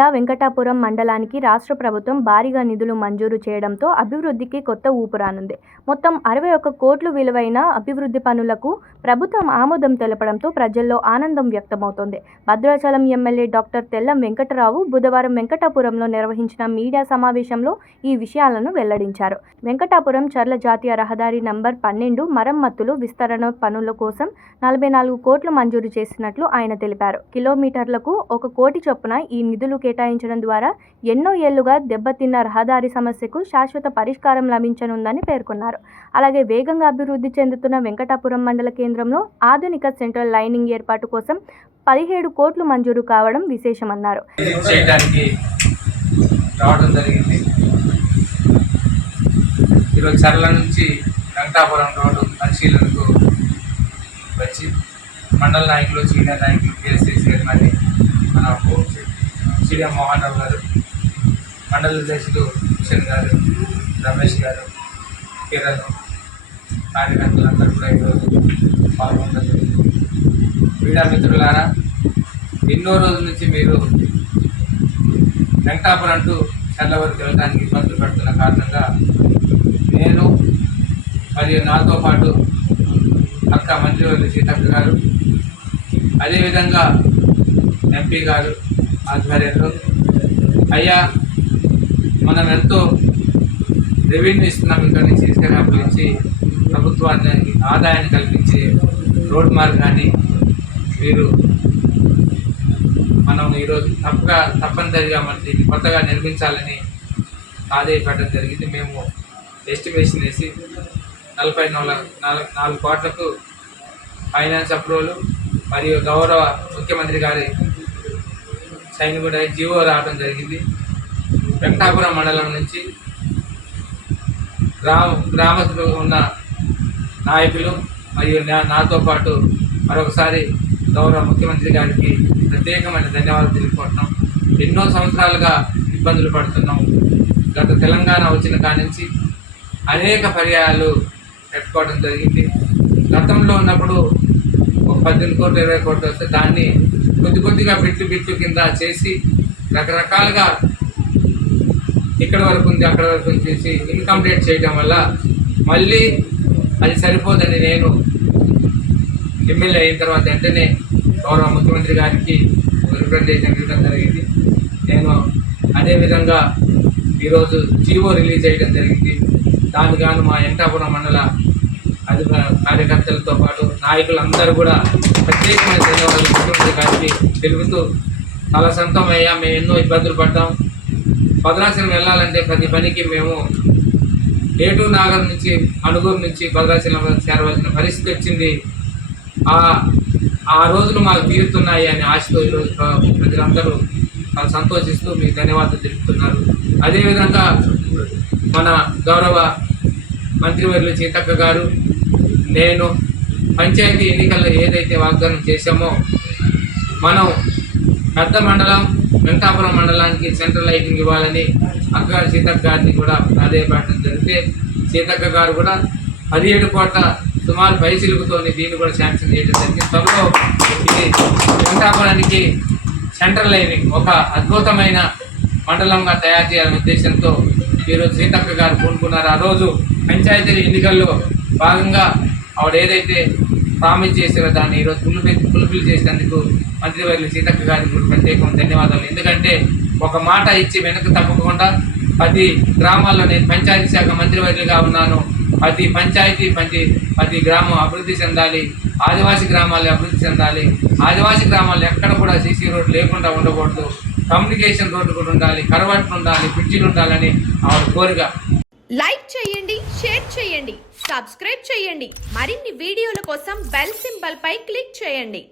జిల్లా వెంకటాపురం మండలానికి రాష్ట్ర ప్రభుత్వం భారీగా నిధులు మంజూరు చేయడంతో అభివృద్ధికి కొత్త ఊపురానుంది. మొత్తం 61 కోట్లు విలువైన అభివృద్ధి పనులకు ప్రభుత్వం ఆమోదం తెలపడంతో ప్రజల్లో ఆనందం వ్యక్తమవుతోంది. భద్రాచలం ఎమ్మెల్యే డాక్టర్ తెల్లం వెంకటరావు బుధవారం వెంకటాపురంలో నిర్వహించిన మీడియా సమావేశంలో ఈ విషయాలను వెల్లడించారు. వెంకటాపురం చర్ల జాతీయ రహదారి నంబర్ 12 మరమ్మతులు విస్తరణ పనుల కోసం 44 కోట్లు మంజూరు చేసినట్లు ఆయన తెలిపారు. కిలోమీటర్లకు 1 కోటి చొప్పున ఈ నిధులు కేటాయించడం ద్వారా ఎన్నో ఏళ్లుగా దెబ్బతిన్న రహదారి సమస్యకు శాశ్వత పరిష్కారం లభించనుందని పేర్కొన్నారు. అలాగే వేగంగా అభివృద్ధి చెందుతున్న వెంకటాపురం మండల కేంద్రంలో ఆధునిక సెంట్రల్ లైనింగ్ ఏర్పాటు కోసం 17 కోట్లు మంజూరు కావడం విశేషమన్నారు. ఈరోజు చర్ల నుంచి వెంకటాపురం రోడ్డు పరిశీలనకు వచ్చి మండల నాయకులు, సీనియర్ నాయకులు, పిఎస్సీ చైర్మన్ మన సిడిఎం మోహన్ రావు గారు, మండల అధ్యక్షులు కిషన్ గారు, రమేష్ గారు, కిరణ్, కార్యకర్తలందరూ కూడా ఈరోజు పాల్గొనడం. క్రీడా మిత్రులారా, ఎన్నో రోజుల నుంచి మీరు వెంకటాపురం టు చర్ల వరకు వెళ్ళడానికి ఇబ్బందులు పడుతున్న కారణంగా నేను మరియు నాతో పాటు అక్క మంత్రివర్యులు సీతక్క గారు, అదేవిధంగా ఎంపీ గారు ఆధ్వర్యంలో అయ్యా మనం ఎంతో రెవెన్యూ ఇస్తున్నాం, ఇక్కడ నుంచి ఇసుక ర్యాంపులు ఇచ్చి ప్రభుత్వానికి ఆదాయాన్ని కల్పించే రోడ్ మార్గాన్ని మీరు మనం ఈరోజు తప్పనిసరిగా మన దీన్ని కొత్తగా నిర్మించాలని ఆదేశపడడం జరిగింది. మేము ఎస్టిమేషన్ వేసి 44 కోట్లకు ఫైనాన్స్ అప్రూవల్ మరియు గౌరవ ముఖ్యమంత్రి గారి సైన్ కూడా జీవో రావడం జరిగింది. వెంకటాపురం మండలం నుంచి గ్రామస్తులు ఉన్న నాయకులు మరియు నాతో పాటు మరొకసారి గౌరవ ముఖ్యమంత్రి గారికి ప్రత్యేకమైన ధన్యవాదాలు తెలుపుకుంటున్నాం. ఎన్నో సంవత్సరాలుగా ఇబ్బందులు పడుతున్నాం. గత తెలంగాణ వచ్చిన కాడి నుంచి అనేక పర్యాయాలు పెట్టుకోవడం జరిగింది. గతంలో ఉన్నప్పుడు ఒక 18 కోట్లు 20 కోట్లు వస్తే దాన్ని కొద్దిగా బిట్లు కింద చేసి రకరకాలుగా ఇక్కడ వరకు ఉంది అక్కడ వరకు చేసి ఇన్కంప్లీట్ చేయడం వల్ల మళ్ళీ అది సరిపోదని నేను ఎమ్మెల్యే అయిన తర్వాత వెంటనే గౌరవ ముఖ్యమంత్రి గారికి రిప్రజెంటేషన్ ఇవ్వడం జరిగింది. నేను అదేవిధంగా ఈరోజు జీవో రిలీజ్ చేయడం జరిగింది. దానికి గాను మా వెంకటాపురం మండల కార్యకర్తలతో పాటు నాయకులందరూ కూడా ప్రత్యేకమైన ధన్యవాదాలు ముఖ్యమంత్రి గారికి తెలుపుతూ చాలా సంతోషమయ్యా. మేము ఎన్నో ఇబ్బందులు పడ్డాం. భద్రాచలం వెళ్ళాలంటే ప్రతి పనికి మేము ఏటూ నాగర్ నుంచి అనుగూరు నుంచి భద్రాచలం చేరవలసిన పరిస్థితి వచ్చింది. ఆ రోజులు మాకు తీరుతున్నాయి అనే ఆశతో ఈరోజు ప్రజలందరూ చాలా సంతోషిస్తూ మీకు ధన్యవాదాలు తెలుపుతున్నారు. అదేవిధంగా మన గౌరవ మంత్రివర్యులు సీతక్క గారు, నేను పంచాయతీ ఎన్నికల్లో ఏదైతే వాగ్దానం చేశామో మనం పెద్ద మండలం వెంకటాపురం మండలానికి సెంట్రల్ లైటింగ్ ఇవ్వాలని అక్కగారు సీతక్క గారిని కూడా ప్రాధాన్యపడడం జరిగితే సీతక్క గారు కూడా 17 కోట్ల సుమారు పైసలుతో దీన్ని కూడా శాంక్షన్ చేయడం జరిగింది. త్వరలో ఇది వెంకటాపురానికి సెంట్రల్ లైనింగ్ ఒక అద్భుతమైన మండలంగా తయారు చేయాలనే ఉద్దేశంతో ఈరోజు సీతక్క గారు పూనుకున్నారు. ఆ రోజు పంచాయతీ ఎన్నికల్లో భాగంగా ఆవిడ ఏదైతే ప్రామిస్ చేసారో దాన్ని ఈరోజు ఫుల్ఫిల్ చేసినందుకు మంత్రివర్యులు సీతక్క గారికి కూడా ప్రత్యేకమైన ధన్యవాదాలు. ఎందుకంటే ఒక మాట ఇచ్చి వెనక్కి తప్పకుండా 10 గ్రామాల్లో నేను పంచాయతీ శాఖ మంత్రివర్యులుగా ఉన్నాను. ప్రతి పంచాయతీ ప్రతి గ్రామం అభివృద్ధి చెందాలి, ఆదివాసీ గ్రామాలు అభివృద్ధి చెందాలి, ఆదివాసీ గ్రామాలు ఎక్కడ కూడా సీసీ రోడ్డు లేకుండా ఉండకూడదు, కమ్యూనికేషన్ రోడ్డు కూడా ఉండాలి, కరవట్లు ఉండాలి, బ్రిడ్జిలు ఉండాలని ఆవిడ కోరిక. లైక్ చేయండి, షేర్ చేయండి, సబ్స్క్రైబ్ చేయండి. మరిన్ని వీడియోల కోసం బెల్ సింబల్ పై క్లిక్ చేయండి.